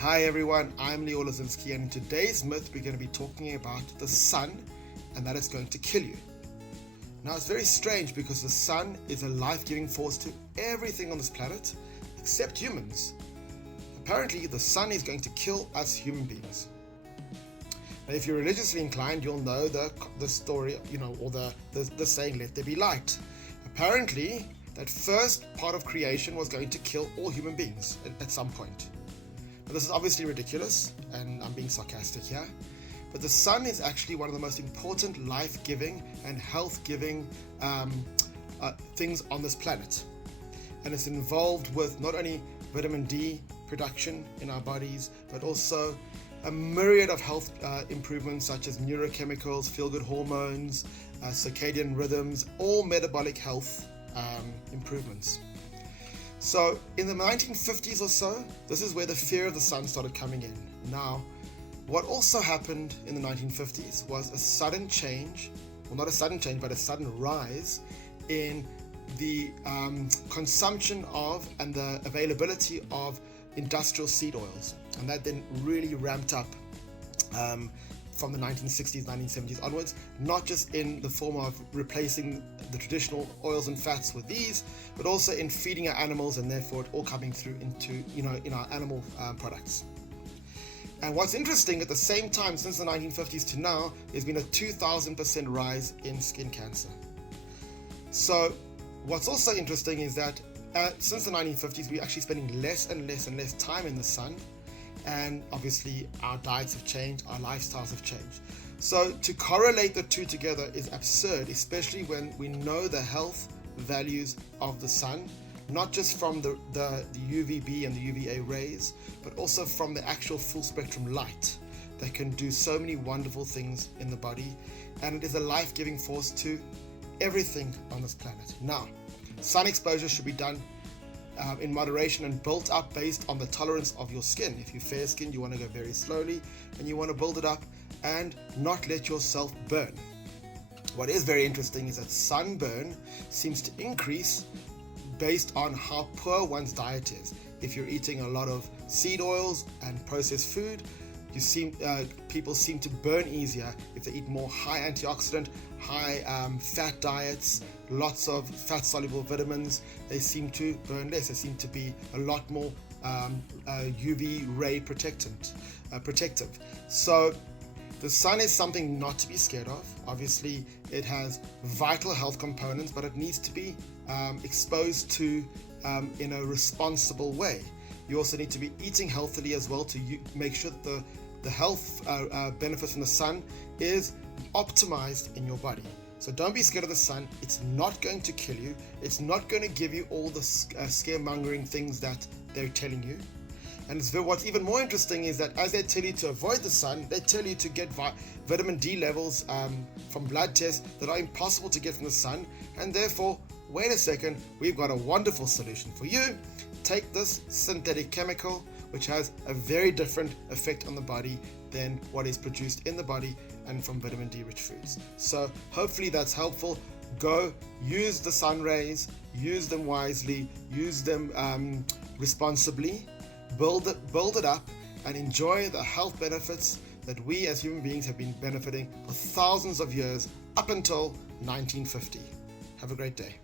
Hi everyone, I'm Leo Lozinski, and in today's myth we're going to be talking about the sun and that it's going to kill you. Now it's very strange because the sun is a life-giving force to everything on this planet except humans. Apparently the sun is going to kill us human beings. Now if you're religiously inclined, you'll know the story, or the saying, let there be light. Apparently that first part of creation was going to kill all human beings at some point. Now, this is obviously ridiculous, and I'm being sarcastic here, but the sun is actually one of the most important life-giving and health-giving things on this planet. And it's involved with not only vitamin D production in our bodies, but also a myriad of health improvements such as neurochemicals, feel-good hormones, circadian rhythms, all metabolic health improvements. So in the 1950s or so, this is where the fear of the sun started coming in. Now, what also happened in the 1950s was a sudden change, well, not a sudden change, but a sudden rise in the consumption of and the availability of industrial seed oils. And that then really ramped up from the 1960s, 1970s onwards, not just in the form of replacing the traditional oils and fats with these, but also in feeding our animals, and therefore it all coming through into, in our animal products. And what's interesting, at the same time, since the 1950s to now, there's been a 2,000% rise in skin cancer. So what's also interesting is that since the 1950s, we're actually spending less and less and less time in the sun. And obviously our diets have changed, our lifestyles have changed. So to correlate the two together is absurd, especially when we know the health values of the sun, not just from the UVB and the UVA rays, but also from the actual full spectrum light that can do so many wonderful things in the body. And it is a life-giving force to everything on this planet. Now, sun exposure should be done in moderation and built up based on the tolerance of your skin. If you're fair skinned, you want to go very slowly and you want to build it up and not let yourself burn. What is very interesting is that sunburn seems to increase based on how poor one's diet is. If you're eating a lot of seed oils and processed food, people seem to burn easier if they eat more high antioxidant, high fat diets, lots of fat-soluble vitamins. They seem to burn less. They seem to be a lot more UV ray protective. So the sun is something not to be scared of. Obviously, it has vital health components, but it needs to be exposed to in a responsible way. You also need to be eating healthily as well to make sure that the health benefits from the sun is optimized in your body. So don't be scared of the sun. It's not going to kill you. It's not going to give you all the scaremongering things that they're telling you. And what's even more interesting is that as they tell you to avoid the sun, they tell you to get vitamin D levels from blood tests that are impossible to get from the sun. And therefore, wait a second, we've got a wonderful solution for you. Take this synthetic chemical, which has a very different effect on the body than what is produced in the body and from vitamin D rich foods. So hopefully that's helpful. Go use the sun rays, use them wisely, use them responsibly, build it up, and enjoy the health benefits that we as human beings have been benefiting for thousands of years up until 1950. Have a great day.